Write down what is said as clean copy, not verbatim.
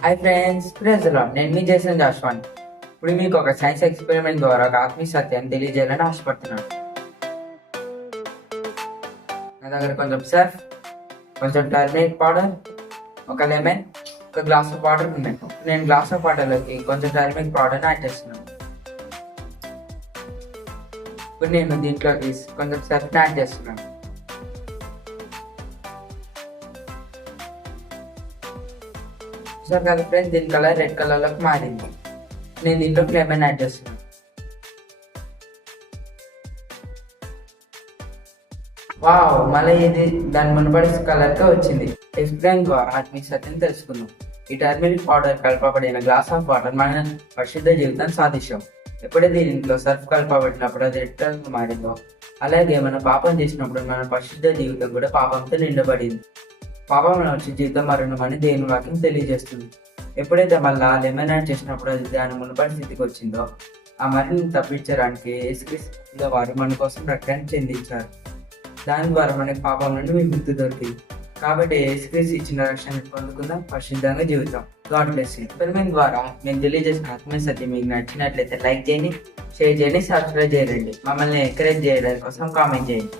Hi friends, నేను మీ చేసిన జాస్వాన్. ఇప్పుడు మీకు ఒక సైన్స్ ఎక్స్పెరిమెంట్ ద్వారా ఒక ఆత్మీయ సత్యాన్ని తెలియజేయాలని ఆశపడుతున్నాను. నా దగ్గర కొంచెం సర్ఫ్, కొంచెం టర్మరిక్ పౌడర్, ఒక లెమన్, ఒక గ్లాస్ ఆఫ్ వాటర్ ఉన్నాయి. నేను గ్లాస్ ఆఫ్ వాటర్లోకి కొంచెం టర్మరిక్ పౌడర్ని యాడ్ చేస్తున్నాను. ఇప్పుడు నేను దీంట్లోకి కొంచెం సర్ఫ్ని యాడ్ చేస్తున్నాను. సార్ కదా ఫ్రెండ్స్, దీని కలర్ రెడ్ కలర్లోకి మారింది. నేను దీంట్లోకి లెమన్ యాడ్ చేస్తున్నాను. వావ్, మళ్ళీ ఇది దాని మునుపటి కలర్గా వచ్చింది. ఎక్స్పెరిమెంట్ ద్వారా ఆత్మీయ సత్యం తెలుసుకుందాం. ఈ టర్మరిక్ పౌడర్ కలపబడిన గ్లాస్ ఆఫ్ వాటర్ మన పరిశుద్ధ జీవితాన్ని సాధించాం. ఎప్పుడైతే దీంట్లో సర్ఫ్ కలపబడినప్పుడు అది రెడ్ కలర్గా మారిందో, అలాగే మనం పాపం చేసినప్పుడు మన పరిశుద్ధ జీవితం కూడా పాపంతో నిండబడింది. పాపంలో వచ్చి జీవితం మరణం అని దేవుని వాక్యం తెలియజేస్తుంది. ఎప్పుడైతే మళ్ళా లెమన్ యాడ్ చేసినప్పుడు అది దాని మునుపటి స్థితికి వచ్చిందో, ఆ మరణం తప్పించడానికి యేసుక్రీస్తు వారు మన కోసం రక్తాన్ని చెందించారు. దాని ద్వారా మనకి పాపం నుండి విముక్తి దొరికింది. కాబట్టి యేసుక్రీస్తు ఇచ్చిన రక్షణ పొందుకుందాం, పరిశుద్ధంగా జీవితం. God bless you. ఎక్స్పెరిమెంట్ ద్వారా మేము తెలియజేసిన ఆత్మీయ సత్యం మీకు నచ్చినట్లయితే లైక్ చేయండి, షేర్ చేయండి, సబ్స్క్రైబ్ చేయండి. మమ్మల్ని ఎంకరేజ్ చేయడం కోసం కామెంట్ చేయండి.